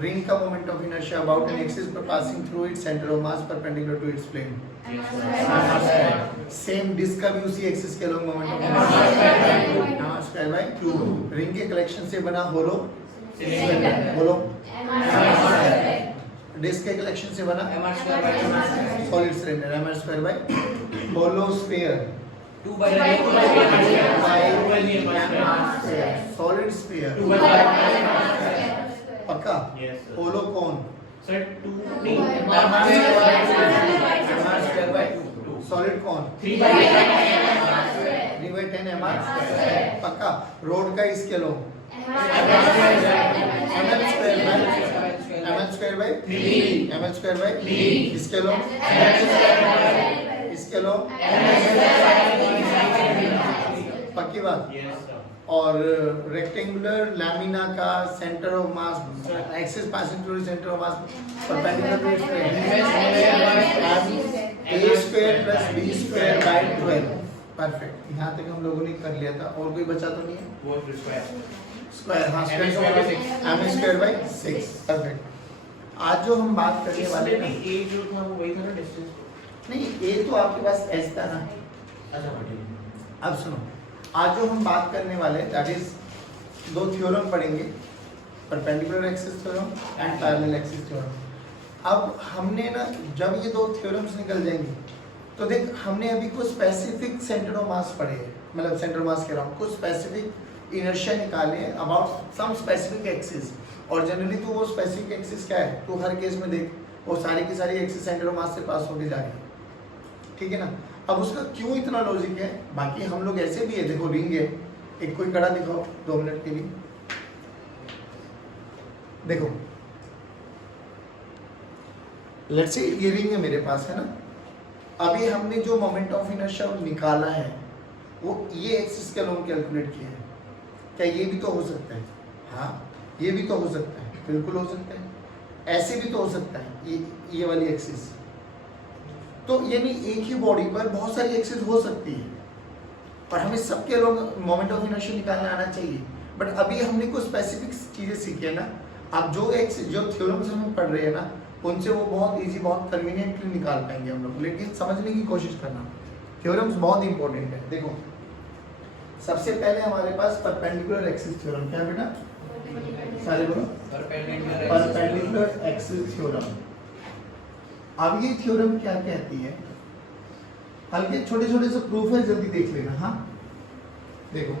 Ring का moment of inertia about an axis पर passing through its centre of mass perpendicular to its plane. Same disc का भी उसी axis के लोग moment of inertia square by 2। Ring के collection से बना होलो बोलो डिस्क के कलेक्शन से बना solid cylinder mr square by hollow sphere 2 by solid sphere पक्का। होलो कौन सर 2 सॉलिड कौन 3 by 10 mr पक्का। रोड का इसके लो ml square by 3 ml square by 3 इसके लो पक्की बात। और रेक्टेंगुलर लैमिना का centre of mass axis passing through centre of mass perpendicular to a square plus b square by 12। Perfect, यहाँ तक हम लोगों ने कर लिया था। और कोई बचा तो नहीं है? स्क्वायर हाँ square m square by 6। Perfect. आज जो हम बात करने वाले हैं ए जो था वो वही था ना डिस्टेंस नहीं a तो आपके पास s था ना। अच्छा अब सुनो, आज जो हम बात करने वाले हैं दैट इज दो थ्योरम पढ़ेंगे, perpendicular axis theorem and parallel axis theorem. अब हमने ना जब ये दो थ्योरम्स निकल जाएंगे तो देख हमने अभी कुछ स्पेसिफिक सेंटर ऑफ मास पढ़े हैं, मतलब सेंटर ऑफ मास कह रहा हूँ, कुछ स्पेसिफिक इनर्शिया निकाले हैं अबाउट सम स्पेसिफिक एक्सिस। और जनरली तो वो स्पेसिफिक एक्सिस क्या है तो हर केस में देख वो सारी की सारी एक्सिस सेंटर ऑफ मास से पास होके जा रही है, ठीक है ना। अब उसका क्यों इतना लॉजिक है, बाकी हम लोग ऐसे भी है, देखो रिंग है, एक कोई कड़ा दिखाओ 2 मिनट के लिए। देखो लेट्स से ये रिंग है मेरे पास है ना। अभी हमने जो मोमेंट ऑफ इनर्शिया निकाला है वो ये एक्सिस के अलोंग कैलकुलेट किया है। क्या ये भी तो हो सकता है? हाँ ये भी तो हो सकता है, बिल्कुल हो सकता है। ऐसे भी तो हो सकता है, ये वाली एक्सिस। तो यानी एक ही बॉडी पर बहुत सारी एक्सिस हो सकती है और हमें सबके अलोंग मोमेंट ऑफ इनर्शिया निकालना आना चाहिए। बट अभी हमने कुछ स्पेसिफिक चीजें सीखी है ना। अब जो थ्योरम्स हम पढ़ रहे हैं ना उनसे वो बहुत इजी बहुत कन्वीनियंटली निकाल पाएंगे हम लोग, लेकिन समझने की कोशिश करना। थ्योरम्स बहुत इंपॉर्टेंट है। देखो सबसे पहले हमारे पास परपेंडिकुलर एक्सिस थ्योरम क्या है बेटा? सारे बोलो परपेंडिकुलर एक्सिस थ्योरम। अब ये थ्योरम क्या कहती है, हल्के छोटे छोटे से प्रूफ है, जल्दी देख लेना। हाँ देखो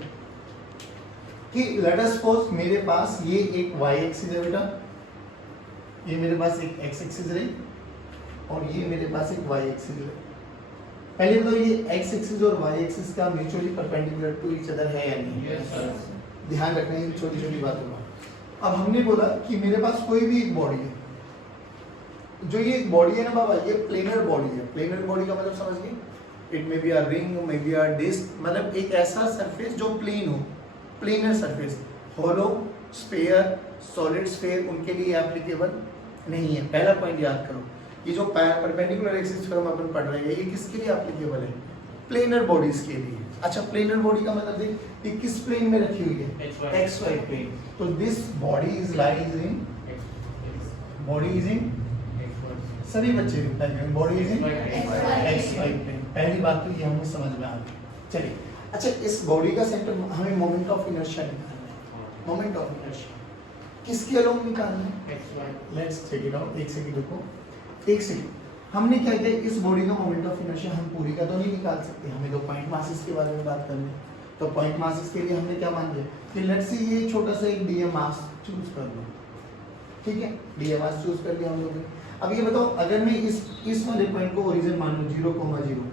कि लेट अस सपोज मेरे पास ये एक y एक्सिस है बेटा, ये मेरे पास एक x एक्सिस है और ये मेरे पास एक y एक्सिस है। पहले तो ये x एक्सिस और y एक्सिस का mutually perpendicular to each other है या नहीं? Yes sir. ध्यान रखना है छोटी छोटी बातों का। अब हमने बोला कि मेरे पास कोई भी एक बॉडी है, जो ये एक बॉडी है ना बाबा, ये प्लेनर बॉडी है। प्लेनर बॉडी का मतलब समझ गए? It may be a ring, may be a disc, मतलब एक ऐसा सरफेस जो प्लेन हो, planar surface. Hollow sphere solid sphere उनके लिए एप्लीकेबल नहीं है। पहला पॉइंट याद करो, ये जो परपेंडिकुलर एक्सिस थ्योरम अपन पढ़ रहे हैं ये किसके लिए एप्लीकेबल है? प्लेनर बॉडीज के लिए। अच्छा प्लेनर बॉडी का मतलब देख ये किस प्लेन में रखी हुई है? XY plane. तो this body is lies in सभी बच्चे body is in XY plane. पहली बात तो ये हमें समझ में आ गई। चलिए अच्छा इस बॉडी का सेंटर हमें मोमेंट ऑफ इनर्शिया निकालना है। मोमेंट ऑफ इनर्शिया किसके अलोंग निकालना है? Let's check it out. एक सेकंड रुको, एक सेकंड। हमने क्या किया, इस बॉडी का मोमेंट ऑफ इनर्शिया हम पूरी का तो नहीं निकाल सकते, हमें तो पॉइंट मासेस के बारे में बात करनी है। तो पॉइंट मासेस के लिए हमने क्या मान लिया कि लेट्स से ये छोटा सा एक डीएम मास चूज कर लो, ठीक है? डीएम मास चूज कर लिया हम लोगों ने। अब ये बताओ अगर मैं इस वाले पॉइंट को ओरिजिन मान लूं 0,0,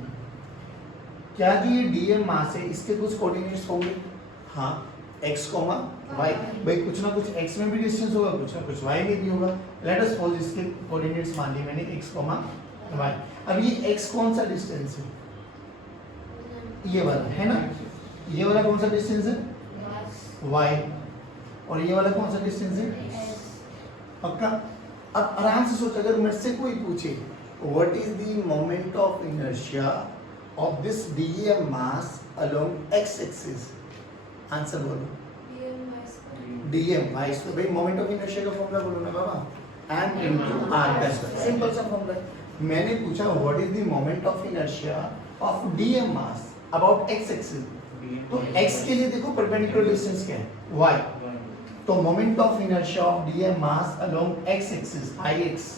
क्या जो ये डीएम मास है इसके कुछ कोऑर्डिनेट्स होंगे? हाँ x, y। भाई कुछ ना कुछ x में भी डिस्टेंस होगा, कुछ ना कुछ y में भी होगा। लेट अस सपोज इसके कोऑर्डिनेट्स मान लिए मैंने x, y। अब ये x कौन सा डिस्टेंस है? ये वाला है ना। ये वाला कौन सा डिस्टेंस है? y। और ये वाला कौन सा डिस्टेंस है? पक्का। अब आराम से सोच, अगर मुझसे कोई पूछे what is the moment of inertia of this DM mass along x axis, answer बोलो। dm y स्क्वायर, भाई मोमेंट ऑफ इनर्शिया का फॉर्मूला बोलो ना बाबा, m into r का स्क्वायर, सिंपल सा फॉर्मूला है। मैंने पूछा what is the moment of inertia of dm mass about x axis, तो x के लिए देखो परपेंडिकुलर डिस्टेंस क्या है, y, तो moment of inertia of dm mass along x axis ix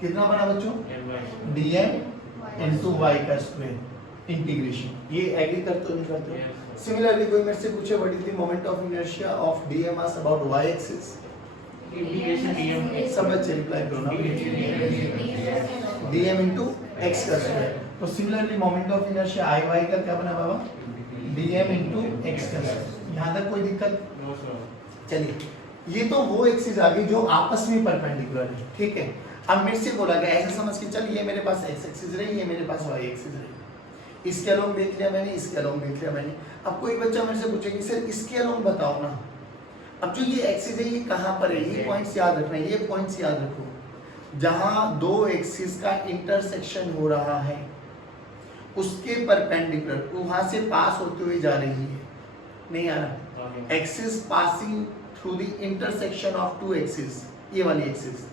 कितना बना बच्चों, dm into y का स्क्वायर इंटीग्रेशन, ये एग्री करते हो नहीं करते हो? सिमिलरली कोई मेरे से पूछे what is the moment of inertia of dm mass about y axis, integration dm, सब बच्चे रिप्लाई करो ना, dm into x का स्क्वायर, तो similarly moment of inertia iy का क्या बना बाबा, dm into x का स्क्वायर। यहाँ तक कोई दिक्कत? No sir. चलिए ये तो वो एक्सिस आ गई जो आपस में परपेंडिकुलर है, ठीक है। अब मेरे से बोला गया ऐसे समझ के चल, ये मेरे पास x एक्सिस रही, ये मेरे पास y एक्सिस रही, इसके अलोंग देख लिया मैंने, इसके अलोंग देख लिया मैंने। अब कोई बच्चा मेरे से पूछेगा सर इसके अलोंग बताओ ना, अब जो ये एक्सिस है ये कहाँ पर है, ये पॉइंट्स याद रखना है, ये पॉइंट्स याद रखो, जहाँ दो एक्सिस का इंटरसेक्शन हो रहा है उसके परपेंडिकुलर वहां से पास होते हुए जा रही है, नहीं आ रहा, axis passing through the intersection of two axis, ये वाली axis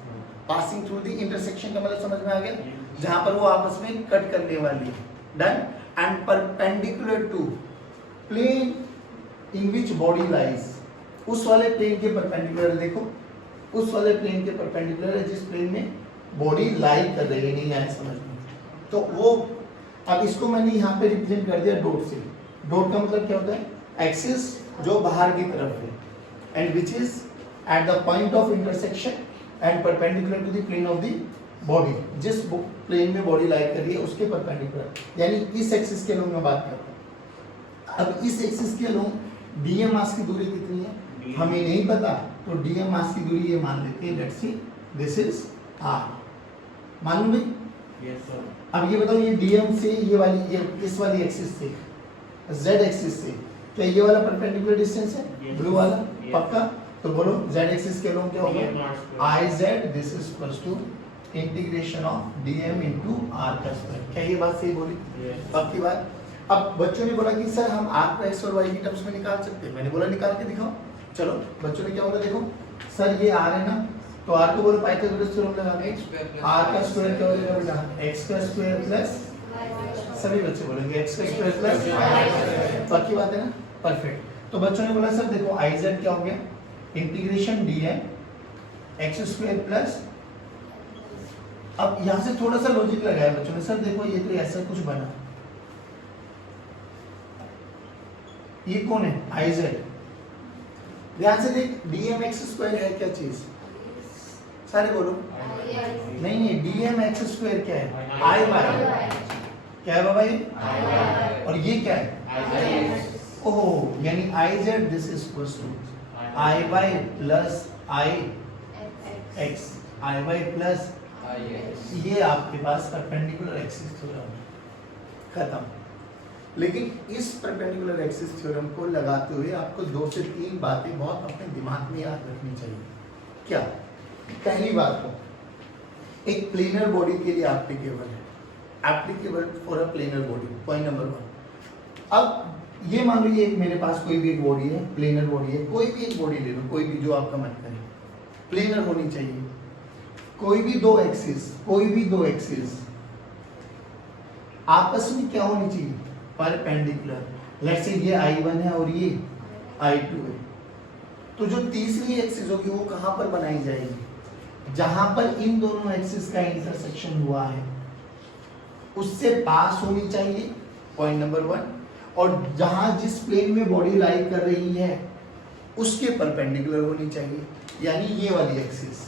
passing through the intersection का मतलब समझ में आ गया, जहां पर वो आपस में कट करने वाली है, done, and perpendicular to plane in which body lies, उस वाले प्लेन के परपेंडिकुलर, देखो उस वाले प्लेन के परपेंडिकुलर है जिस प्लेन में बॉडी लाई कर रही है, नहीं आए समझ में, तो वो अब इसको मैंने यहाँ पे रिप्रेजेंट कर दिया डॉट से, डॉट का मतलब क्या होता है, एक्सिस जो बाहर की तरफ है, and which is at the point of intersection and perpendicular to the plane of the body, जिस प्लेन में बॉडी लाई कर रही है उसके परपेंडिकुलर, यानी इस एक्सिस के अलोंग मैं बात कर रहा हूँ। अब इस एक्सिस के अलोंग डीएम मास की दूरी कितनी है हमें नहीं पता, तो डीएम मास की दूरी ये मान लेते हैं, let's see this is R, मालूम भाई? Yes sir. अब ये बताओ ये डीएम से ये वाली, ये इस वाली एक्सिस से जेड एक्सिस से क्या ये वाला परपेंडिकुलर डिस्टेंस है, ब्लू वाला, पक्का? तो बोलो जेड एक्सिस के अलोंग क्या होगा, I Z this is equals to integration of dm into R का स्क्वायर। क्या ये बात सही बोली? पक्की बात। अब बच्चों ने बोला कि सर हम आर को एक्स और वाई की टर्म्स में निकाल सकते हैं, मैंने बोला निकाल के दिखाओ। चलो बच्चों ने क्या बोला, देखो सर ये आर है ना, तो आर को बोलो पाइथागोरस थ्योरम लगा के, आर का स्क्वायर क्या हो जाएगा बेटा, एक्स का स्क्वायर प्लस, सभी बच्चे बोलेंगे एक्स का स्क्वायर प्लस, पक्की बात है ना, परफेक्ट। तो बच्चों ने बोला सर देखो आई जेड क्या हो गया, integration DM x square plus, अब यहां से थोड़ा सा लॉजिक लगाया बच्चों ने, सर देखो ये तो ऐसा कुछ बना, ये कौन है, आई जेड, ध्यान से देख डीएम एक्स स्क्वायर है क्या चीज, सारे बोलो, नहीं नहीं डीएम एक्स स्क्वायर क्या है, आई वाई, क्या है बाबा ये, और ये क्या है, ओह यानी I Z this is equals to I Y plus I X, I Y plus ये आपके पास परपेंडिकुलर एक्सिस थ्योरम खत्म। लेकिन इस परपेंडिकुलर एक्सिस थ्योरम को लगाते हुए आपको 2 से 3 बातें बहुत अपने दिमाग में याद रखनी चाहिए। क्या? पहली बात तो एक प्लेनर बॉडी के लिए एप्लीकेबल है, applicable for a planar body, point number 1। अब ये मान लो ये मेरे पास कोई भी एक बॉडी है, प्लेनर बॉडी है, कोई भी एक बॉडी ले लो, कोई भी जो आपका मन करे, प्लेनर होनी चाहिए, कोई भी दो एक्सिस आपस में क्या होनी चाहिए, परपेंडिकुलर। लेट्स से ये I1 है और ये I2 है, तो जो तीसरी एक्सिस होगी वो कहां पर बनाई जाएगी, जहां पर इन दोनों एक्सिस का इंटरसेक्शन हुआ है उससे पास होनी चाहिए, पॉइंट नंबर 1, और जहां जिस प्लेन में बॉडी लाई कर रही है उसके परपेंडिकुलर होनी चाहिए, यानी ये वाली एक्सिस।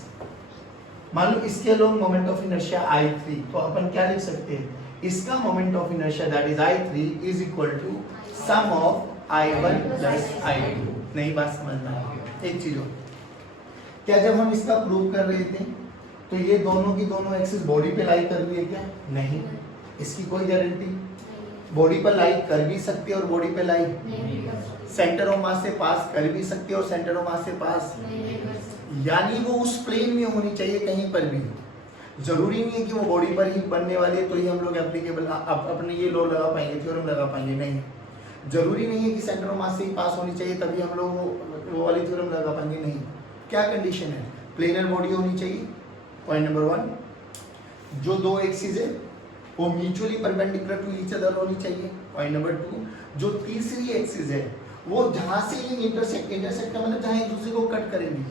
मान लो इसके along moment of inertia I3, तो अपन क्या लिख सकते हैं, इसका moment of inertia that is I3 is equal to sum of I1 plus I2। नहीं बात समझना, एक चीज हो, क्या जब हम इसका प्रूव कर रहे थे तो ये दोनों की दोनों एक्सिस बॉडी पे लाई कर रही है क्या? नहीं, इसकी कोई गारंटी, बॉडी पर लाई कर भी सकती है और बॉडी पे लाई सेंटर ऑफ मास से पास कर भी सकती है और सेंटर ऑफ मास से पास, यानी वो उस प्लेन में होनी चाहिए कहीं पर भी। जरूरी नहीं है कि वो बॉडी पर ही बनने वाली है तो ही हम लोग एप्लीकेबल अपने ये लॉ लगा पाएंगे, थ्योरम लगा पाएंगे, नहीं। जरूरी नहीं है कि सेंटर ऑफ मास से ही पास होनी चाहिए तभी हम लोग वो वाली थ्योरम लगा पाएंगे, नहीं। क्या कंडीशन है? प्लेनर बॉडी होनी चाहिए, पॉइंट नंबर 1। जो दो एक्सिस है वो mutually perpendicular to each other होनी चाहिए, पॉइंट नंबर 2। जो तीसरी एक्सिस है वो जहां से ये इंटरसेक्ट का मतलब जहां एक दूसरे को कट करेंगे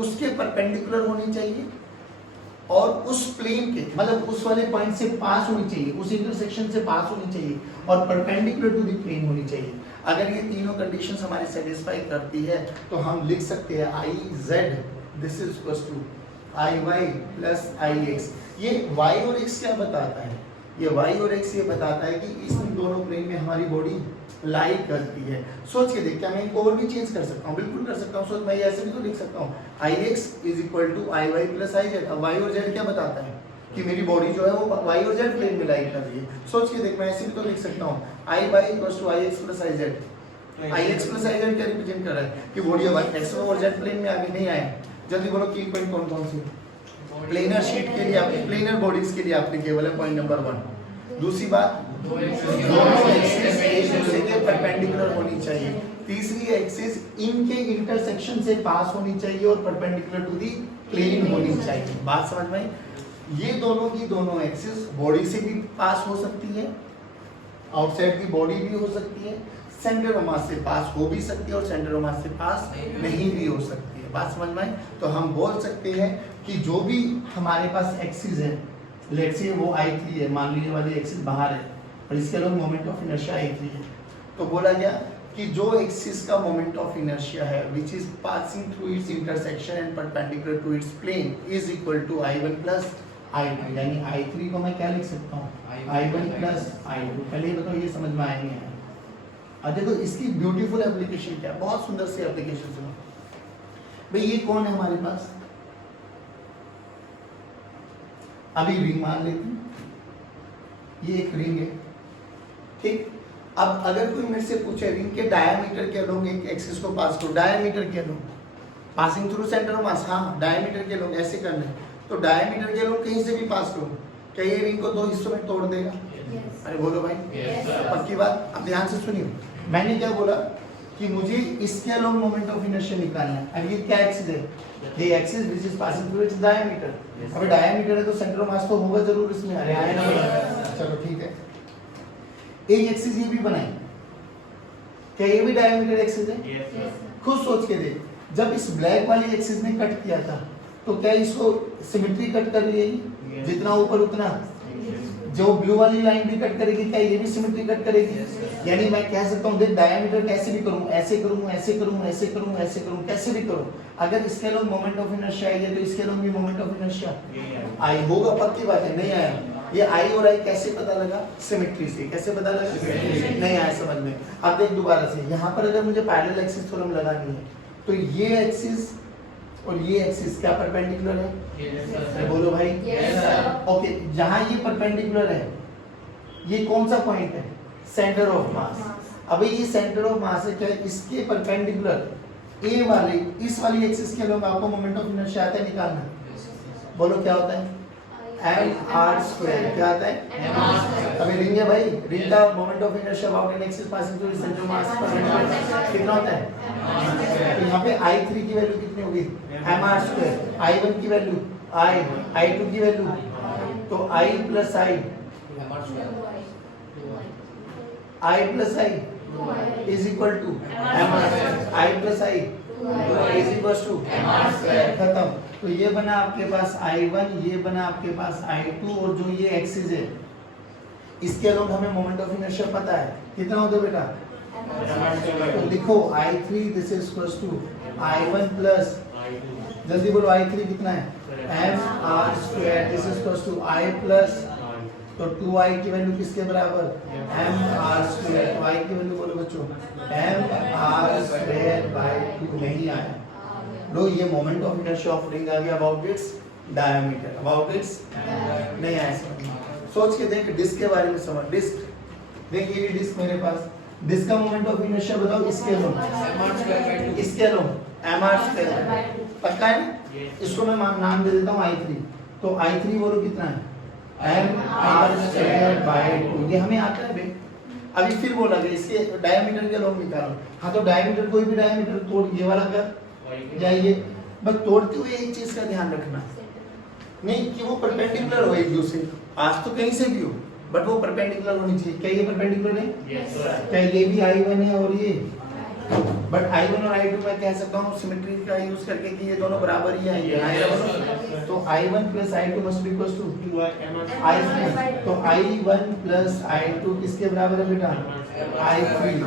उसके परपेंडिकुलर होनी चाहिए और उस प्लेन के मतलब उस वाले पॉइंट से पास होनी चाहिए, उस इंटरसेक्शन से पास होनी चाहिए और परपेंडिकुलर टू द प्लेन होनी चाहिए। अगर ये तीनों कंडीशंस हमारे सेटिस्फाई करती है तो हम लिख सकते हैं I Z this is equals to I Y plus I X. ये y और x क्या बताता है? ये y और x ये बताता है कि इस दोनों प्लेन में हमारी बॉडी लाई करती है। सोच के देख, क्या मैं इनको और भी चेंज कर सकता हूँ? बिल्कुल कर सकता हूँ। सोच, मैं ऐसे भी तो लिख सकता हूँ I X is equal to I Y plus I Z. अब y और z क्या बताता है कि मेरी बॉडी जो है वो y और z प्लेन में लाई कर रही है। सोच के देख, मैं ऐसे भी तो लिख सकता हूँ I Y equal to I X plus I Z. I X plus I Z क्या रिप्रेजेंट कर रहा है कि बॉडी अब एक्स और z प्लेन में आगे नहीं आए। जल्दी बोलो की पॉइंट कौन कौन से? प्लेनर शीट के लिए आपके प्लेनर बॉडीज के लिए एप्लीकेबल है, पॉइंट नंबर 1। दूसरी बात, दोनों एक्सिस एक दूसरे के परपेंडिकुलर होनी चाहिए। तीसरी एक्सिस इनके इंटरसेक्शन से पास होनी चाहिए और परपेंडिकुलर टू दी प्लेन होनी चाहिए। बात समझ में आई? ये दोनों की दोनों एक्सिस बॉडी से भी पास हो सकती है, आउटसाइड की बॉडी भी हो सकती है, सेंटर ऑफ मास से पास हो भी सकती है और सेंटर ऑफ मास से पास नहीं भी हो सकती है। बात समझ में आई? तो हम बोल सकते हैं कि जो भी हमारे पास एक्सिस है, लेट्स से वो I3 है, मान लीजिए वाली एक्सिस बाहर है और इसके अलावा मोमेंट ऑफ इनर्शिया I3 है, तो बोला गया कि जो एक्सिस का मोमेंट ऑफ इनर्शिया है which is passing through its intersection and perpendicular to its plane is equal to I1 plus I2। यानी I3 को मैं क्या लिख सकता हूँ? I1 plus I2। पहले ये बताओ, ये समझ में आया नहीं है? अब देखो इसकी ब्यूटीफुल एप्लीकेशन क्या है, बहुत सुंदर सी एप्लीकेशन। सुनो भाई, ये कौन है हमारे पास? अभी रिंग मान लेते हैं, ये एक रिंग है, ठीक। अब अगर कोई मेरे से पूछे रिंग के डायमीटर के अलोंग एक एक्सिस को पास करो, डायमीटर के along passing through centre of मास, हाँ डायमीटर के अलोंग ऐसे करना है, तो डायमीटर के अलोंग कहीं से भी पास करो, क्या ये रिंग को दो हिस्सों में तोड़ देगा? अरे बोलो भाई, पक्की बात। अब ध्यान से सुनिए, मैंने क्या बोला कि मुझे इसके अलोंग मोमेंट ऑफ इनर्शिया निकालना है। अब ये क्या एक्सिस है? ये axis which is passing through its diameter. अब डायमीटर है तो सेंटर ऑफ मास तो होगा जरूर इसमें। अरे आया ना, चलो ठीक है। एक एक्सिस ये भी बनाई, क्या ये भी डायमीटर एक्सिस है? खुद सोच के देख, जब इस ब्लैक वाली एक्सिस ने कट किया था तो क्या इसको सिमेट्री कट कर रही है? जितना ऊपर उतना। जो ब्लू वाली लाइन भी कट करेगी, क्या ये भी सिमेट्री कट करेगी? यानी मैं कह सकता हूँ देख, डायमीटर कैसे भी करूँ, ऐसे करूँ, ऐसे करूँ, ऐसे करूँ, ऐसे करूँ, कैसे भी करूँ, अगर इसके अलोंग मोमेंट ऑफ इनर्शिया आएगा तो इसके अलोंग भी मोमेंट ऑफ इनर्शिया आई होगा, पक्की बात है। नहीं आया? ये आई और आई कैसे पता लगा? सिमेट्री से। कैसे पता लगा? नहीं आया समझ में? अब देख दोबारा से, यहाँ पर अगर मुझे पैरेलल एक्सिस थ्योरम लगानी है तो ये एक्सिस और ये एक्सिस क्या परपेंडिकुलर है? बोलो भाई। ओके, जहां ये परपेंडिकुलर है, ये कौन सा पॉइंट है? सेंटर ऑफ मास। अभी ये सेंटर ऑफ मास है, क्या इसके परपेंडिकुलर ए वाले इस वाली एक्सिस के लोग आपको मोमेंट ऑफ इनर्शिया आता है निकालना? बोलो क्या होता है? mr²। क्या आता है? अभी रिंग है भाई, रिंग का moment of inertia about an axis passing through centre of मास कितना होता है? तो यहाँ पे I3 की वैल्यू कितनी होगी? mr²। I1 की वैल्यू I2 की वैल्यू तो I plus I plus I is equal to mr²। I plus I is equal to mr²। खत्म। तो ये बना आपके पास I1, ये बना आपके पास I2 और जो ये एक्सिस है इसके अलोंग हमें मोमेंट ऑफ इनर्शिया पता है कितना होता है बेटा? तो लिखो I3 this is equal to I1 plus, जल्दी बोलो I3 कितना है? mr² this is equal to I plus, तो 2I की वैल्यू किसके बराबर? mr²। तो I की वैल्यू बोलो बच्चों mr²/2 नहीं आया। लो, ये moment of inertia of ring आ गया about its diameter, about its नहीं आया समझ। सोच के देख, डिस्क के बारे में समझ। डिस्क देख, ये डिस्क मेरे पास, डिस्क का मोमेंट ऑफ इनर्शिया बताओ इसके अलोंग, इसके अलोंग mr²। पक्का है ना? इसको मैं नाम दे देता हूँ I3। तो I3 बोलो कितना है? mr²/2। ये हमें आता है बे, अभी फिर बोला गया इसके डायमीटर के लोग निकालो। हाँ तो डायमीटर, कोई भी डायमीटर तोड़, ये वाला कर या ये, बस तोड़ते हुए एक चीज का ध्यान रखना नहीं कि वो परपेंडिकुलर हो एक दूसरे, आज तो कहीं से भी हो बट वो परपेंडिकुलर होनी चाहिए। क्या ये परपेंडिकुलर है? क्या ये भी I1 है और ये, बट I1 और I2 मैं कह सकता हूँ सिमेट्री का यूज करके कि ये दोनों बराबर ही आएंगे। तो I1 plus I2 must be equal to I3। तो I1 प्लस I2 किसके बराबर है बेटा? I3।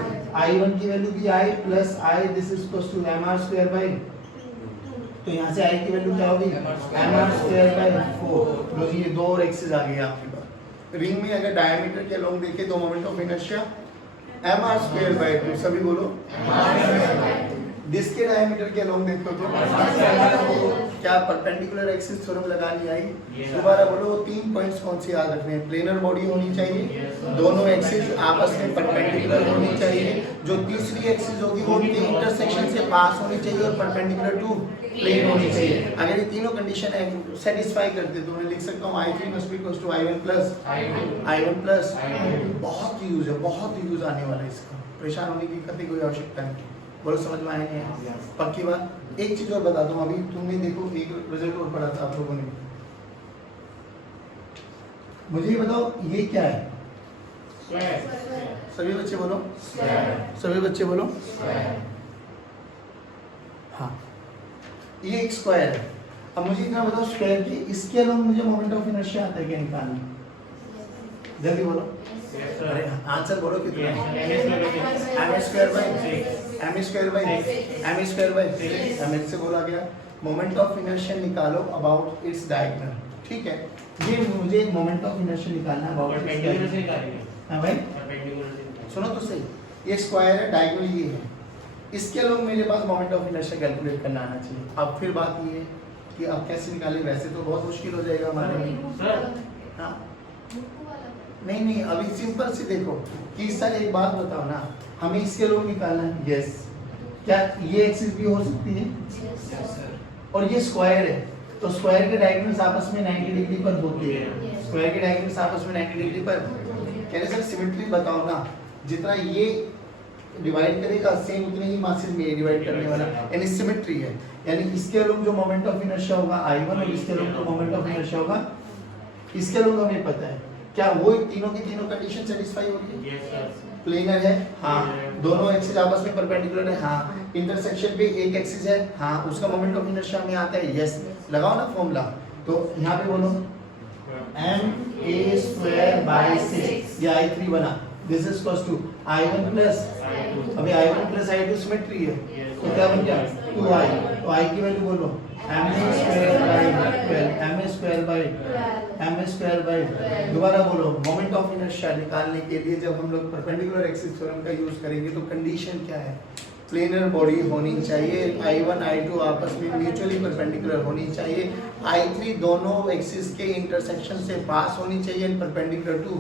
I1 की वैल्यू भी I plus I, this is equal to mr square by, तो यहाँ से I की वैल्यू क्या होगी? mr square bye 4। लो ये दो और एक्सिस आ गई आपके पास। रिंग में अगर डायमीटर के अलोंग देखे तो moment of inertia mr square by 2, सभी बोलो। डिस्क के डायमीटर के अलोंग देखो तो क्या परपेंडिकुलर एक्सिस थ्योरम लगा लिया है? दोबारा बोलो, वो 3 पॉइंट्स कौन से याद रखने हैं? प्लेनर बॉडी होनी चाहिए, दोनों एक्सिस आपस में परपेंडिकुलर होनी चाहिए, जो तीसरी एक्सिस होगी वो उनके इंटरसेक्शन से पास होनी चाहिए और परपेंडिकुलर टू प्लेन होनी चाहिए। अगर ये तीनों कंडीशन सेटिस्फाई करते तो मैं लिख सकता हूँ I3 must be equal to I1 plus बहुत यूज है, बहुत यूज आने वाला है इसका, परेशान होने की कभी कोई आवश्यकता नहीं। बोलो समझ में आए हैं? पक्की बात। एक चीज और बता दूं, अभी तुमने देखो एक रिजल्ट और पढ़ा था आप लोगों ने, मुझे ये बताओ ये क्या है? सभी बच्चे बोलो, सभी बच्चे बोलो। हाँ ये एक स्क्वायर है। अब मुझे इतना बताओ स्क्वायर की इसके अलोंग मुझे मोमेंट ऑफ इनर्शिया आता है क्या निकालना? जल्दी बोलो। अरे आंसर बोलो कितना? m स्क्वायर बाय m से बोला गया मोमेंट ऑफ इनर्शिया निकालो अबाउट इट्स डायगोनल। ठीक है, ये मुझे मोमेंट ऑफ इनर्शिया निकालना है अबाउट इट्स डायगोनल। हां भाई सुनो तो सही, ये स्क्वायर है, डायगोनल ये है, इसके अलोंग मेरे पास मोमेंट ऑफ इनर्शिया कैलकुलेट करना आना चाहिए। अब फिर बात ये है कि अब कैसे निकालें? वैसे तो बहुत मुश्किल हो जाएगा हमारे लिए। हाँ नहीं अभी सिंपल से देखो कि सर एक बात बताओ ना, हमें इसके लोग निकालना है। यस, क्या ये एक्सिस भी हो सकती है? और ये स्क्वायर है तो स्क्वायर के डायगोनल्स आपस में 90 डिग्री पर होते हैं। स्क्वायर के डायगोनल्स आपस में 90 डिग्री पर, कह रहे सर सिमेट्री बताओ ना, जितना ये डिवाइड करेगा सेम उतने ही मासेस में डिवाइड करने वाला, यानी सिमेट्री है। यानी इसके लोग जो मोमेंट ऑफ इनर्शिया होगा I1 और इसके लोग जो मोमेंट ऑफ इनर्शिया होगा इसके लोग हमें पता है। क्या वो तीनों की तीनों कंडीशन सेटिस्फाई हो रही है? प्लेनर है, हाँ, दोनों एक्सिस आपस में परपेंडिकुलर है, हाँ, इंटरसेक्शन पे एक एक्सिस है, हाँ, उसका मोमेंट ऑफ इनर्शिया में आता है। यस, लगाओ ना फॉर्मूला, तो यहाँ पे बोलो ma²/6 ये I3 बना, this is equals to I1 plus, अभी I1 प्लस I2 सिमेट्री है तो क्या बन गया 2I, तो I की वैल्यू बोलो ma²/12 दोबारा बोलो। मोमेंट ऑफ इनर्शिया निकालने के लिए जब हम लोग परपेंडिकुलर एक्सिस थ्योरम का यूज करेंगे तो कंडीशन क्या है? प्लेनर बॉडी होनी चाहिए, I1 I2 आपस में म्यूचुअली परपेंडिकुलर होनी चाहिए, I3 दोनों एक्सिस के इंटरसेक्शन से पास होनी चाहिए एंड परपेंडिकुलर टू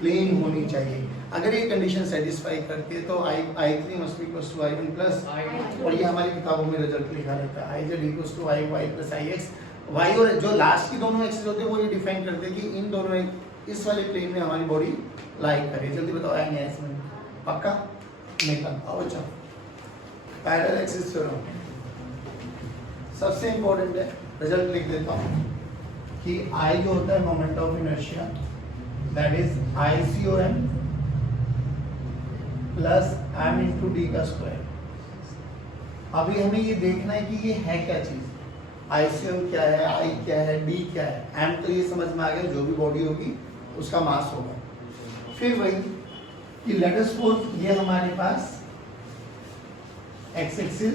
प्लेन होनी चाहिए। अगर ये कंडीशन सेटिस्फाई करती है तो I3 must be equals to I1 plus, और ये हमारी किताबों में रिजल्ट लिखा रहता है IZ equals to IY plus IX। Y और जो लास्ट की दोनों एक्सिस होते हैं वो ये डिफाइन करते हैं कि इन दोनों इस वाले प्लेन में हमारी बॉडी लाई करे। जल्दी बताओ आएंगे इसमें पक्का? निकल आओ। अच्छा, पैरेलल एक्सिस थ्योरम सबसे इंपॉर्टेंट है, रिजल्ट लिख देता हूँ कि I जो होता है moment of inertia that is ICOM plus m into D का स्क्वायर। अभी हमें ये देखना है कि ये है क्या चीज, ICOM क्या है, I क्या है, D क्या है। m तो ये समझ में आ गया, जो भी बॉडी होगी उसका मास होगा। फिर वही कि लेट अस सपोज ये हमारे पास x axis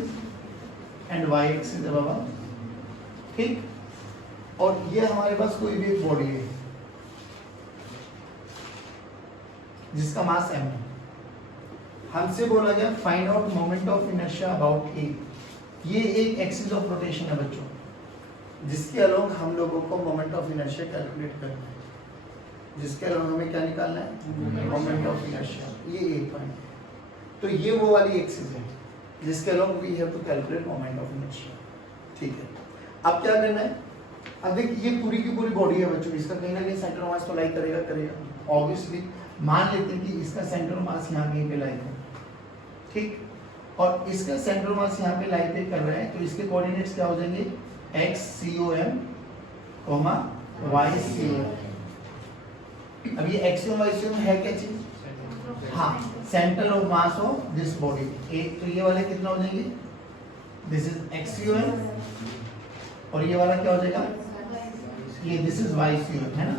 and y axis है बाबा, ठीक, और ये हमारे पास कोई भी एक बॉडी है जिसका मास m है। हमसे बोला गया find out moment of inertia about A. ये एक एक्सिस ऑफ रोटेशन है बच्चों, जिसके अलोंग हम लोगों को मोमेंट ऑफ इनर्शिया कैलकुलेट करना है। जिसके अलोंग हमें क्या निकालना है? Moment of inertia. ये एक पॉइंट है, तो ये वो वाली एक्सिस है जिसके along we have to calculate moment of inertia. ठीक है, अब क्या करना है? अब देखिए ये पूरी की पूरी बॉडी है बच्चों, इसका कहीं ना कहीं सेंटर ऑफ मास तो लाई करेगा ऑब्वियसली, मान लेते हैं कि इसका सेंटर ऑफ मास यहाँ कहीं पे लाई है, ठीक, और इसका सेंटर ऑफ मास यहाँ पे लाई पे कर रहा है, तो इसके कोऑर्डिनेट्स क्या हो जाएंगे, x COM, y COM। अब ये x COM y COM है क्या चीज, हाँ, centre of mass of this body. एक तो ये वाले कितना हो जाएंगे, दिस इज x COM, और ये वाला क्या हो जाएगा, ये दिस इज y COM, है ना।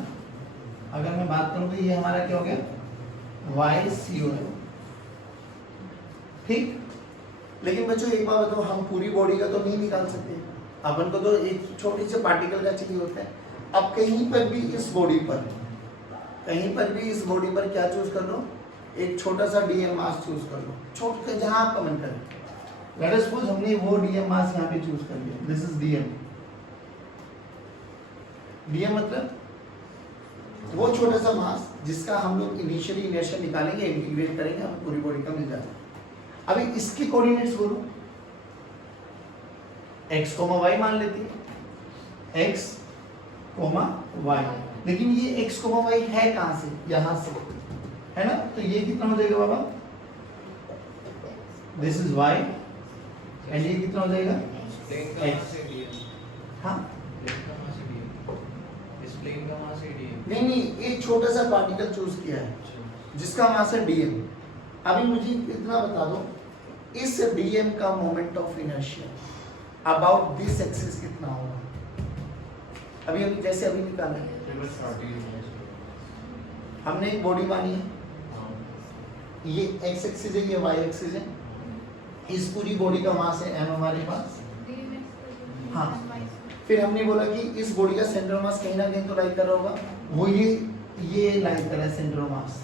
अगर मैं बात करूं तो ये हमारा क्या हो गया, y COM, ठीक। लेकिन बच्चों एक बात बताओ, हम पूरी बॉडी का तो नहीं निकाल सकते, अपन को तो एक छोटे से पार्टिकल का चाहिए होता है। अब कहीं पर भी इस बॉडी पर, कहीं पर भी इस बॉडी पर क्या चूज कर लो, एक छोटा सा डीएम मास चूज कर लो, छोटा जहां आपका मन करे। लेट अस सपोज हमने वो डीएम मास यहाँ पे चूज कर लिया, दिस इज डीएम। डीएम मतलब वो छोटा सा मास जिसका हम लोग इनिशियली इनर्शिया निकालेंगे, इंटीग्रेट करेंगे, हमें पूरी बॉडी का मिल जाएगा। अभी इसके कोऑर्डिनेट्स बोलो, x, y मान लेती है, x, y, लेकिन ये x, y है कहां से, यहां से, है ना। तो ये कितना हो जाएगा बाबा, दिस इज y, एंड ये कितना हो जाएगा, x, हाँ, नहीं, एक छोटा सा पार्टिकल चूज किया है जिसका मास है dm। अभी मुझे इतना बता दो, इस dm का moment of inertia about this axis कितना होगा। अभी जैसे अभी निकाला है, हमने एक बॉडी मानी है, ये x एक्सिस है, ये y एक्सिस है, इस पूरी बॉडी का मास है m हमारे पास, हाँ। फिर हमने बोला कि इस बॉडी का सेंटर मास कहीं ना कहीं तो लाई कर रहा होगा, वो ये लाई कर रहा है सेंटर मास।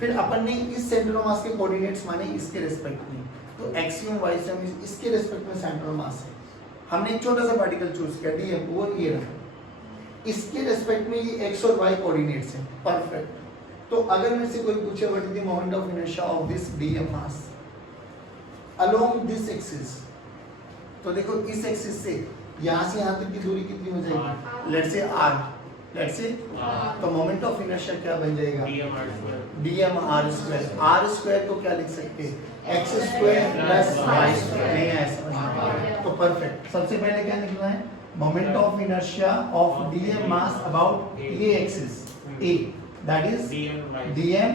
फिर अपन ने इस सेंटर मास के कोऑर्डिनेट्स माने इसके रेस्पेक्ट में, तो एक्सियम वाई सीएम इसके रेस्पेक्ट में सेंटर मास है। हमने एक छोटा सा पार्टिकल चूज किया डीएम, वो ये रहा, इसके रेस्पेक्ट में ये एक्स और वाई कोऑर्डिनेट्स हैं, परफेक्ट। तो अगर मेरे से कोई पूछे what is the moment of inertia of this DM mass along this axis, तो देखो इस एक्सिस से यहाँ से यहाँ तक की दूरी कितनी हो जाएगी, let's say r, let's say, तो मोमेंट ऑफ इनर्शिया क्या बन जाएगा, dm r square. r square को क्या लिख सकते हैं, x square plus y square, नहीं है ऐसा, तो परफेक्ट। सबसे पहले क्या निकलना है, moment of inertia of dm mass about a axis, a, that is dm,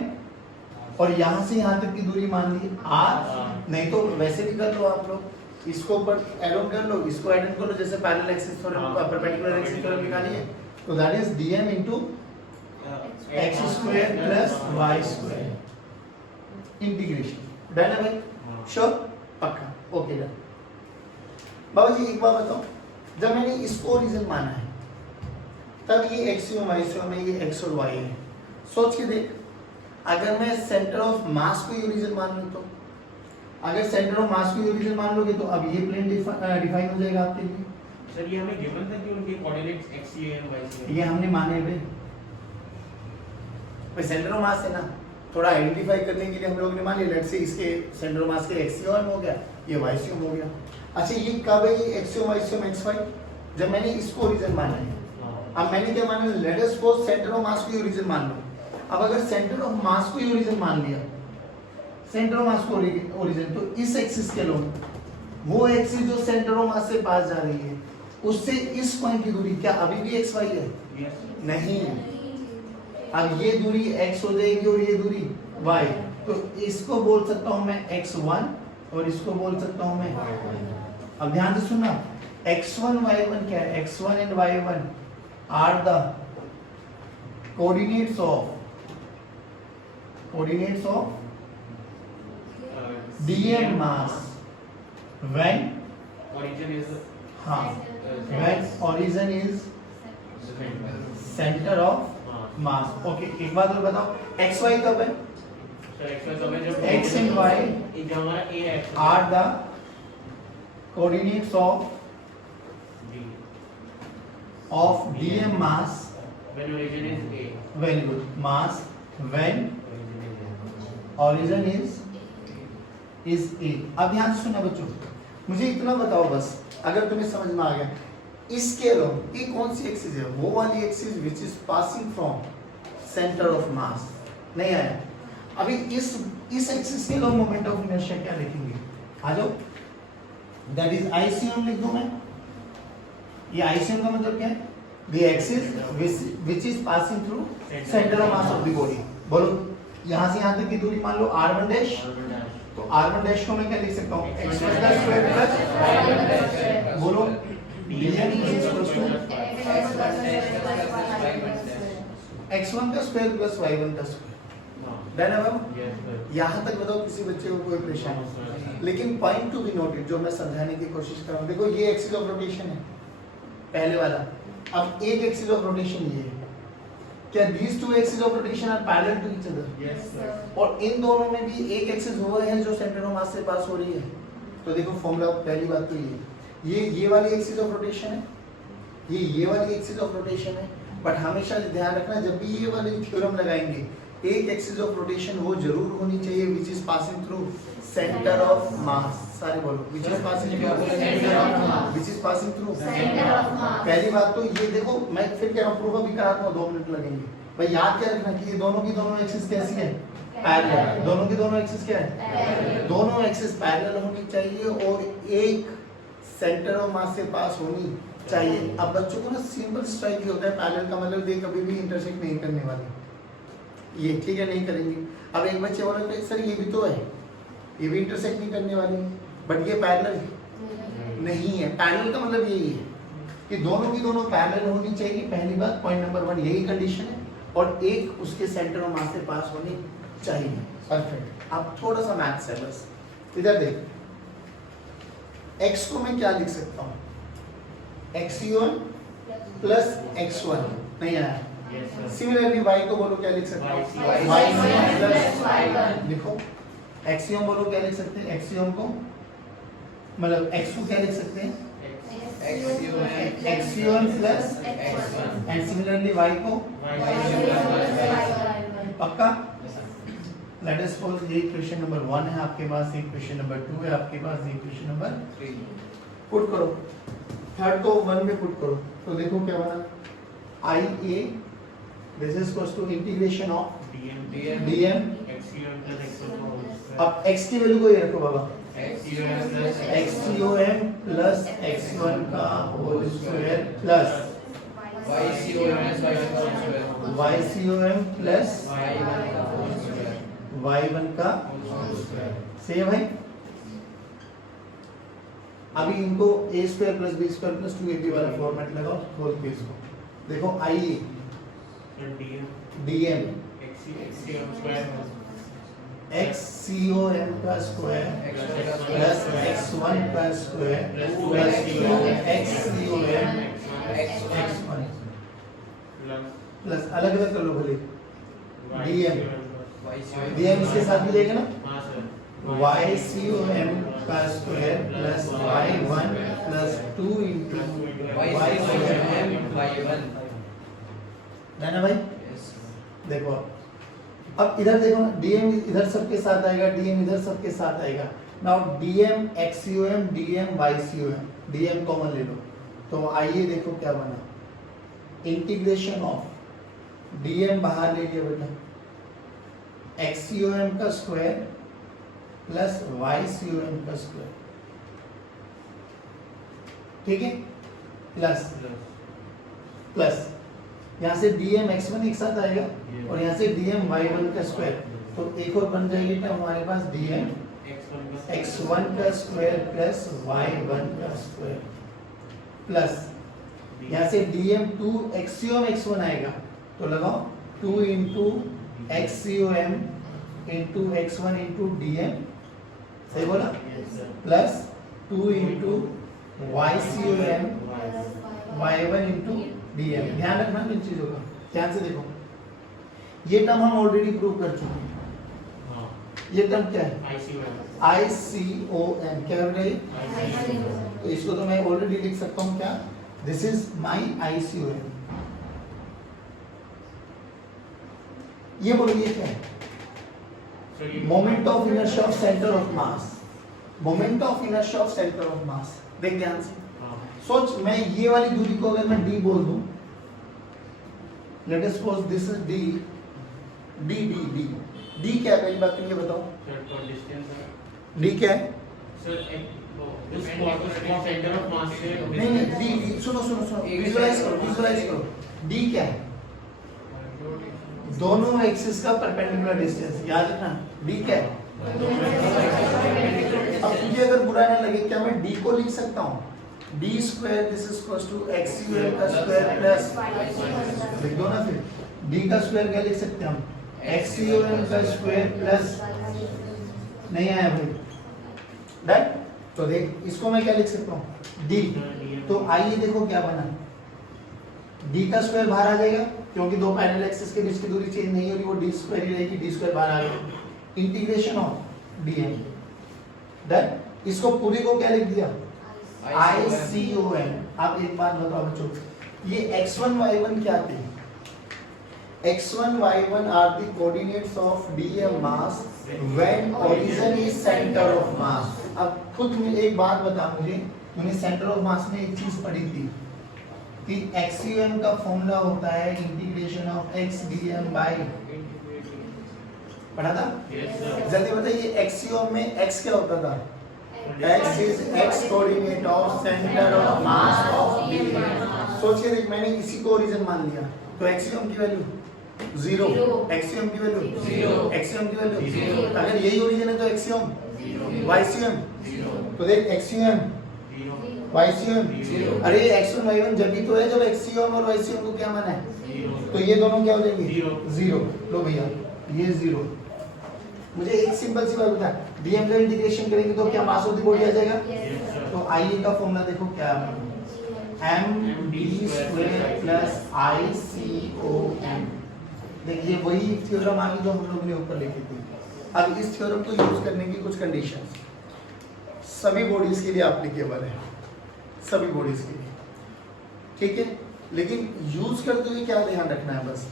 और यहाँ से यहाँ तक की दूरी मान ली r, नहीं तो वैसे भी कर लो आप लोग, इसको ऊपर ऐड ऑन कर लो, इसको ऐड ऑन कर लो, जैसे पैरेलल एक्सिस और परपेंडिकुलर एक्सिस थ्योरम निकाली है, तो that is dm into x square plus y square, integration. Done है भाई, श्योर, पक्का, ओके डन। बाबा जी एक बात बताओ, जब मैंने इसको रीजन माना है तब ये x और y में ये x और y है, सोच के देख, अगर मैं सेंटर ऑफ मास को ये रीजन मान लूं, तो अगर सेंटर ऑफ मास को रीजन मान लोगे तो अब ये प्लेन डिफाइन हो जाएगा आपके लिए। सर ये हमें गिवन था कि उनके कोऑर्डिनेट्स x and y से, ये हमने माने हुए, भाई सेंटर ऑफ मास है ना, थोड़ा आइडेंटिफाई करने के लिए हम लोग ने मान लिया, लेट्स से इसके सेंटर ऑफ मास के x हो गया, ये y हो गया। अच्छा ये कब है, ये x y xy, जब मैंने इसको रीजन माना है। अब मैंने क्या माना, let us suppose centre of मास को रीजन मान लो। अब अगर सेंटर ऑफ मास को रीजन मान लिया, सेंटर ऑफ मास को ओरिजिन, तो इस एक्सिस के लोग, वो एक्सिस जो सेंटर ऑफ मास से पास जा रही है, उससे इस पॉइंट की दूरी क्या अभी भी x y है? नहीं, अब ये दूरी x हो जाएगी और ये दूरी y, तो इसको बोल सकता हूं मैं x1 और इसको बोल सकता हूं मैं, अब ध्यान से सुनना, x1 y1 क्या है, x1 and y1 are the coordinates of dm mass when origin is when origin is center of mass। Okay, एक बात और बताओ, x y कब है? सर x y कब है, जब x and y एक हमारा a है are the coordinates of dm mass when origin is a, very good, mass when origin is A। अब ध्यान से सुनना बच्चों, मुझे इतना बताओ बस, अगर तुम्हें समझ में आ गया, इसके अलावा ये कौन सी एक्सिस है, वो वाली axis which is passing from centre of मास, नहीं आया। अभी इस एक्सिस के लोग मोमेंट ऑफ इनर्शिया क्या लिखेंगे? आ जाओ, दैट इज आईसीएम लिख दूं मैं। ये आईसीएम का मतलब क्या है? The axis which is passing through centre of mass of the body. बोलो, यहां से यहां तक की दूरी मान लो r1 डैश, तो r1 डैश को मैं क्या लिख सकता हूं? x1 का स्क्वायर प्लस, बोलो dm is equal to x1 का स्क्वायर प्लस y1 का स्क्वायर। डन है बाबू? यहाँ तक बताओ किसी बच्चे को कोई परेशानी? लेकिन पॉइंट टू बी नोटेड जो मैं समझाने की कोशिश कर रहा हूँ, देखो ये एक्सिस ऑफ रोटेशन है पहले वाला। अब एक एक्सिस ऑफ रोटेशन ये है। क्या these two axes of rotation are parallel to each other? Yes, sir. और इन दोनों में भी एक एक्सिस वो है जो सेंटर ऑफ मास से पास हो रही है। तो देखो फॉर्मूला, पहली बात तो ये वाली एक्सिस ऑफ रोटेशन है, ये वाली एक्सिस ऑफ रोटेशन है। बट हमेशा ध्यान रखना, जब भी ये वाली थ्योरम लगाएंगे, एक एक्सिस ऑफ रोटेशन वो जरूर होनी चाहिए which is passing through centre of मास। सारे बोलो, which is passing through centre of mass, which is passing through centre of मास। पहली बात तो ये देखो, मैं फिर कह रहा हूं, प्रूफ अभी करा दूंगा, 2 मिनट लगेंगे। भाई याद क्या रखना कि ये दोनों की दोनों एक्सिस कैसी है? पैरेलल। दोनों की दोनों एक्सिस क्या है? दोनों एक्सिस पैरेलल होनी चाहिए और एक सेंटर ऑफ मास से पास होनी चाहिए। अब बच्चों को ना सिंपल स्ट्राइक होता है, पैरेलल का मतलब ये कभी भी इंटरसेक्ट नहीं करने वाले, ये ठीक है, नहीं करेंगे। अब एक बच्चे बोले सर ये भी तो है, ये भी इंटरसेक्ट नहीं करने वाली, बट ये पैरेलल नहीं है। पैरेलल का मतलब यही है कि दोनों की दोनों पैरेलल होनी चाहिए, पहली बात, पॉइंट नंबर 1 यही कंडीशन है, और एक उसके सेंटर ऑफ मास से पास होनी चाहिए। परफेक्ट। अब थोड़ा सा मैथ्स है बस, इधर देख, x को मैं क्या लिख सकता हूँ? x1 प्लस x1, नहीं आया। सिमिलरली y को बोलो क्या लिख सकते हैं? y1 plus y1। लिखो, एक्सियम बोलो क्या लिख सकते हैं? एक्सियम को मतलब x को क्या लिख सकते हैं? Axiom plus x1, and similarly y को पक्का? लेट अस सपोज ये इक्वेशन नंबर 1 है आपके पास, इक्वेशन नंबर 2 है आपके पास, इक्वेशन नंबर 3 पुट करो, थर्ड को 1 में पुट करो, तो देखो क्या बना? IA this is equals to integration of dm अब x की वैल्यू को ये रखो बाबा, xcom प्लस x1 का whole square plus ycom plus y1 का सेम है। अभी इनको a square plus b square plus 2ab वाला फॉर्मेट लगाओ, होल केस को देखो। IA dm xcom का स्क्वायर प्लस x1 का square plus 2xcom x1 plus अलग अलग कर लो भले, dm इसके साथ भी देगा ना, ycom का square plus y1 plus 2 into y1 है ना भाई? देखो अब इधर देखो ना, dm इधर सबके साथ आएगा, dm इधर सबके साथ आएगा। Now dm xcom dm ycom, dm common ले लो, तो आइए देखो क्या बना, इंटीग्रेशन ऑफ dm बाहर ले लिया बेटा, xcom का स्क्वायर प्लस ycom का स्क्वायर, ठीक है, प्लस प्लस यहाँ से dm x1 एक साथ आएगा और यहाँ से dm y1 का स्क्वायर, तो एक और बन जाएगी तो हमारे पास dm x1 का स्क्वायर प्लस y1 का स्क्वायर प्लस यहाँ से dm 2 xcom x1 आएगा, तो लगाओ 2 into xcom into x1 into dm, सही बोला, plus 2 into ycom y1 into dm। ध्यान रखना इन चीजों का, ध्यान से देखो, ये टर्म हम ऑलरेडी प्रूव कर चुके हैं। ये टर्म क्या है? ICOM, क्या कर रही है? तो इसको तो मैं ऑलरेडी लिख सकता हूँ क्या? This is my ICOM। ये बोलो ये क्या है? Moment of inertia of centre of mass, moment of inertia of centre of मास। देख ध्यान से सोच, मैं ये वाली दूरी को अगर मैं d बोल दूं, let us suppose this is d D D D D क्या है, पहली बात तो ये बताओ, सर तो डिस्टेंस डी क्या है? सर सेंटर ऑफ मास से नहीं नहीं, डी डी सुनो सुनो सुनो, विजुअलाइज करो, डी क्या है? दोनों एक्सिस का परपेंडिकुलर डिस्टेंस, याद रखना। डी क्या है? अब तुझे अगर बुरा ना लगे, क्या मैं डी को लिख सकता हूँ? D square this is equals to X square का स्क्वायर प्लस, लिख दो ना फिर। डी का स्क्वायर क्या लिख सकते हैं हम? एक्स का स्क्वायर प्लस, नहीं आया भाई, डन। तो देख इसको मैं क्या लिख सकता हूँ? डी। तो आइए देखो क्या बना, डी का स्क्वायर बाहर आ जाएगा क्योंकि दो पैरेलल एक्सिस के बीच की दूरी चेंज नहीं हो रही, वो डी स्क्वायर ही रहेगी, डी स्क्वायर बाहर आ गया, integration of D M, done. इसको पूरी को क्या लिख दिया? I C O N. आप एक बात बताओ बच्चों, ये x1 y1 क्या थे? x1 y1 are the coordinates of dm mass when origin is centre of mass. अब खुद में एक बात बता मुझे, तूने सेंटर ऑफ मास में एक चीज पढ़ी थी कि एक्सियम का फॉर्मूला होता है integration of x dm by, पढ़ा था? जल्दी बताइए, एक्सियम में x क्या होता था? x is x coordinate of centre of mass of dm। सोचिए, देख मैंने इसी को ओरिजिन मान लिया, तो एक्सियम की वैल्यू 0, एक्सियम की वैल्यू 0, एक्सियम की वैल्यू 0। अगर यही ओरिजिन है तो एक्सियम वाईसियम, तो देख एक्सियम वाईसियम, अरे x1 y1 जब भी तो है जब एक्सियम और वाईसियम को क्या माना है, तो ये दोनों क्या हो जाएंगे? 0। लो भैया ये 0। मुझे एक सिंपल सी बात बता, डीएम का इंटीग्रेशन करेंगे तो क्या मास ऑफ द बॉडी आ जाएगा? तो आईए का फॉर्मूला देखो क्या है, एम डी स्क्वायर प्लस आई सी ओ एम। देखिए वही थ्योरम आ गई जो हम लोग ने ऊपर लिखी थी। अब इस थ्योरम को यूज करने की कुछ कंडीशंस सभी बॉडीज के लिए एप्लीकेबल है, सभी बॉडीज के लिए, ठीक है। लेकिन यूज करते हुए क्या ध्यान रखना है बस,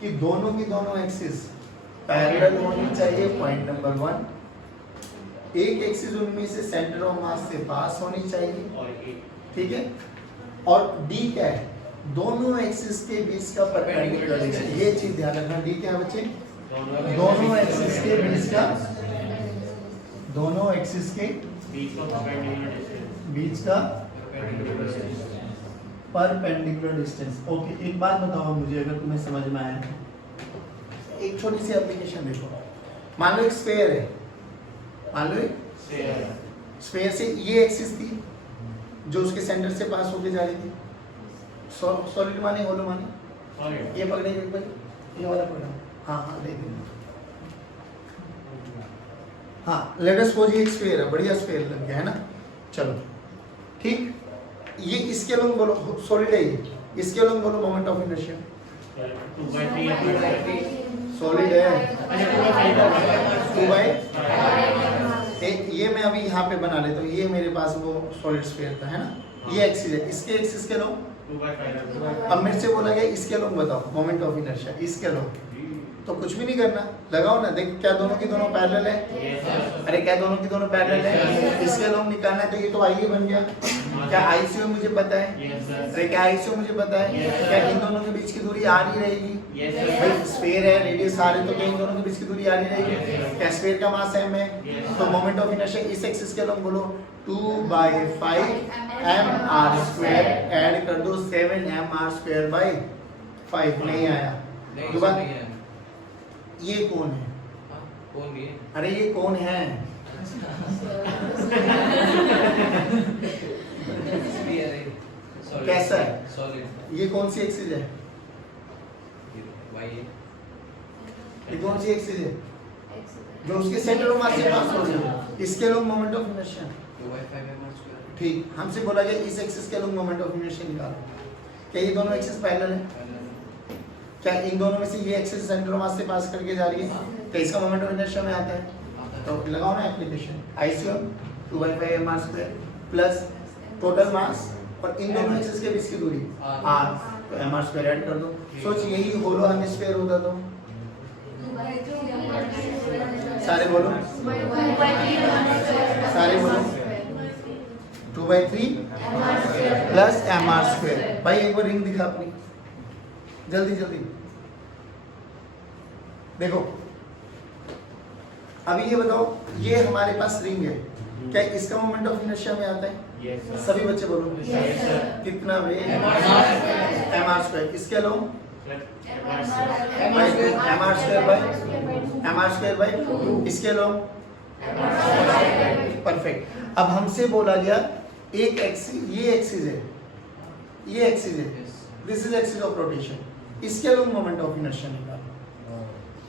कि दोनों की दोनों एक्सिस पैरेलल होनी चाहिए, पॉइंट नंबर 1। एक एक्सिस उनमें से सेंटर ऑफ मास से पास होनी चाहिए, ठीक है। और डी क्या है? दोनों एक्सिस के बीच का परपेंडिकुलर डिस्टेंस, ये चीज ध्यान रखना। डी क्या है बच्चे? दोनों एक्सिस के बीच का, दोनों एक्सिस के बीच का परपेंडिकुलर डिस्टेंस। ओके, एक बात बताओ मुझे, अगर तुम्हें समझ में आया, एक छोटी सी एप्लीकेशन देखो। मान लो एक स्फीयर है, मान लो एक स्फीयर से ये एक्सिस थी जो उसके सेंटर से पास होके जा रही थी, सॉलिड माने होलो माने, ये पकड़ेंगे एक बार, ये वाला पकड़ा, हाँ हाँ ले देना, हाँ लेट अस सपोज ये एक स्फीयर है, बढ़िया स्फीयर लग गया है ना, चलो ठीक। ये इसके लोग बोलो सॉलिड है, ये इसके लोग बोलो मोमेंट ऑफ इनर्शिया, सॉलिड है 2/5। ये मैं अभी यहाँ पे बना लेता हूँ, ये मेरे पास वो सॉलिड स्फीयर था है ना, ये एक्सिस है, इसके एक्सिस के लोग 2/5। अब मेरे से बोला गया इसके लोग बताओ मोमेंट ऑफ इनर्शिया, इसके लोग, तो कुछ भी नहीं करना, लगाओ ना, देख क्या दोनों की दोनों पैरेलल है? अरे क्या दोनों की दोनों पैरेलल है? इसके लोग निकालना है तो ये तो आई बन गया। क्या आईसीओ मुझे पता है? अरे क्या आईसीओ मुझे पता है? क्या इन दोनों के बीच की दूरी आ रही रहेगी? भाई स्फीयर है, रेडियस आ रही, तो क्या इन दोनों के बीच की दूरी आ रही रहेगी? क्या स्फीयर का मास m है, तो मोमेंट ऑफ इनर्शिया इस एक्सिस के लोग बोलो 2/5 mr², ऐड कर दो 7 mr²/5, नहीं आया दोबारा। ये कौन है? कौन भी है? अरे ये कौन है? कैसा है? सॉलिड। ये कौन सी एक्सिस है? वाई है। ये कौन सी एक्सिस है? जो उसके सेंटर ऑफ मास से पास हो रही है, इसके लोग मोमेंट ऑफ इनर्शिया, 2/5 mr²। ठीक। हमसे बोला गया इस एक्सिस के लोग मोमेंट ऑफ इनर्शिया निकालो। क्या ये दोनों एक्सिस पैरेलल है? क्या इन दोनों में से ये एक्सिस सेंटर ऑफ मास से पास करके जा रही है? क्या इसका मोमेंट ऑफ इनर्शिया में आता है? तो लगाओ ना application, ICM 2/5 mr² plus total mass और इन दोनों एक्सिस के बीच की दूरी r, तो mr² ऐड कर दो। सोच यही होलो हेमिस्फीयर होगा तो सारे बोलो, सारे बोलो 2/3 प्लस mr²। भाई एक बार रिंग दिखा अपनी, जल्दी जल्दी देखो अभी ये बताओ, ये हमारे पास रिंग है, क्या इसका मोमेंट ऑफ इनर्शिया में आता है? Yes, sir. सभी बच्चे बोलो। Yes, sir. कितना वे? MR mr²। इसके अलावा MR² mr² बाई इसके अलावा परफेक्ट। अब हमसे बोला गया एक एक्सिस, ये एक्सिस है, ये एक्सिस है, this is axis of rotation, इसके अलावा मोमेंट ऑफ इनर्शिया निकालो।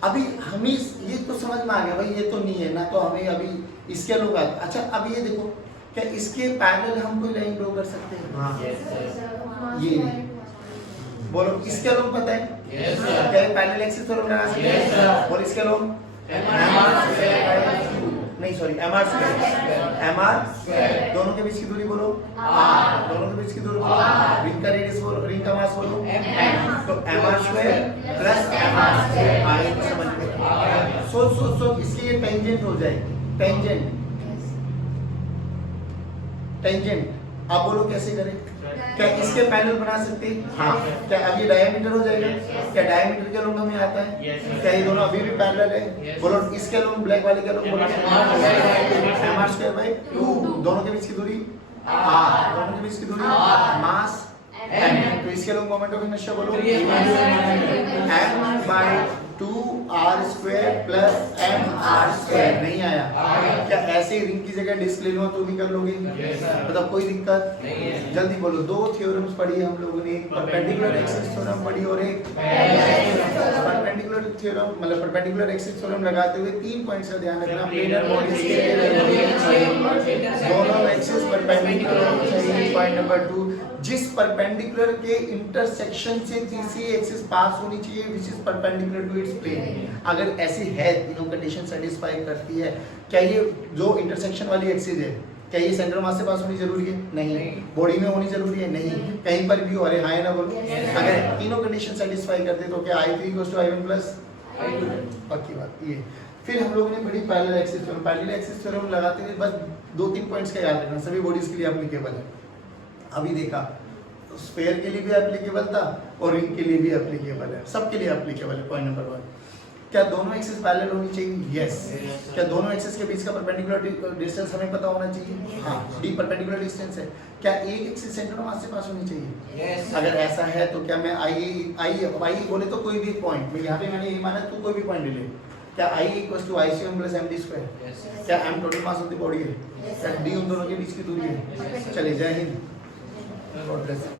अभी हमें ये तो समझ में आ गया भाई, ये तो नहीं है ना, तो हमें अभी इसके लोग अच्छा अब ये देखो, क्या इसके पैरेलल हम कोई लाइन ड्रॉ कर सकते हैं? Yes, sir. ये बोलो, इसके लोग पता है Yes, sir. क्या पैरेलल एक्सिस थ्योरम लगा सकते हैं? Yes, sir. और इसके लोग नहीं सॉरी mr², दोनों के बीच की दूरी बोलो, दोनों के बीच की दूरी बोलो, रिंग का रेडियस बोलो, रिंग का मास बोलो, तो mr² प्लस mr²। आगे तो समझ में सोच इसके ये टेंजेंट हो जाएगी, टेंजेंट। आप बोलो कैसे करें? क्या इसके पैरेलल बना सकते हैं? हाँ। क्या अब ये डायमीटर हो जाएगा? क्या डायमीटर के लोग हमें आता है? Yes, sir. क्या ये दोनों अभी भी पैरेलल है? Yes. बोलो इसके लोग ब्लैक वाले के लोग बोलो mr² बाई 2, दोनों के बीच की दूरी r, दोनों के बीच की दूरी मास m, तो इसके लोग मोमेंट ऑफ इनर्शिया बोलो m/2r² प्लस mr²। नहीं आया? क्या ऐसे ही रिंग की जगह डिस्क ले लो तो भी कर लोगे? मतलब कोई दिक्कत नहीं है। जल्दी बोलो। दो थ्योरम्स पढ़ी है हम लोगों ने, एक परपेंडिकुलर एक्सिस थ्योरम पढ़ी और एक परपेंडिकुलर थ्योरम, मतलब परपेंडिकुलर एक्सिस थ्योरम लगाते हुए 3 पॉइंट्स का ध्यान रखना। प्लेनर बॉडीज के दोनों एक्सिस परपेंडिकुलर होनी चाहिए। पॉइंट नंबर 2, जिस परपेंडिकुलर के इंटरसेक्शन से तीसरी एक्सिस पास होनी चाहिए which is perpendicular to its plane. अगर ऐसी है, तीनों कंडीशन सेटिस्फाई करती है, क्या ये जो इंटरसेक्शन वाली एक्सिस है, क्या ये सेंटर मास से पास होनी जरूरी है? नहीं। बॉडी में होनी जरूरी है? नहीं। कहीं पर भी हो, अरे हाँ ना बोलो। अगर तीनों कंडीशन सेटिस्फाई करते तो क्या I3 = I1 + पक्की बात ये। फिर हम लोगों ने बड़ी parallel axis theorem, parallel axis theorem लगाते हुए बस 2-3 पॉइंट्स का याद रखना, सभी बॉडीज के लिए एप्लीकेबल है। अभी देखा स्फीयर के लिए भी एप्लीकेबल था और रिंग के लिए भी एप्लीकेबल है, सबके लिए एप्लीकेबल है। पॉइंट नंबर 1, क्या दोनों एक्सिस पैरेलल होनी चाहिए? यस। क्या दोनों एक्सिस के बीच का परपेंडिकुलर डिस्टेंस हमें पता होना चाहिए? हाँ। डी परपेंडिकुलर डिस्टेंस है। क्या एक एक्सिस सेंटर मास से पास होनी चाहिए? अगर ऐसा है तो क्या मैं आई बोले तो कोई भी पॉइंट, मैं यहाँ पे मैंने ये माना तो कोई भी पॉइंट ले ले। क्या I = ICM + MD²? क्या m total mass of the body है? क्या D उन दोनों के बीच की दूरी है? चले जय हिंद। God bless you.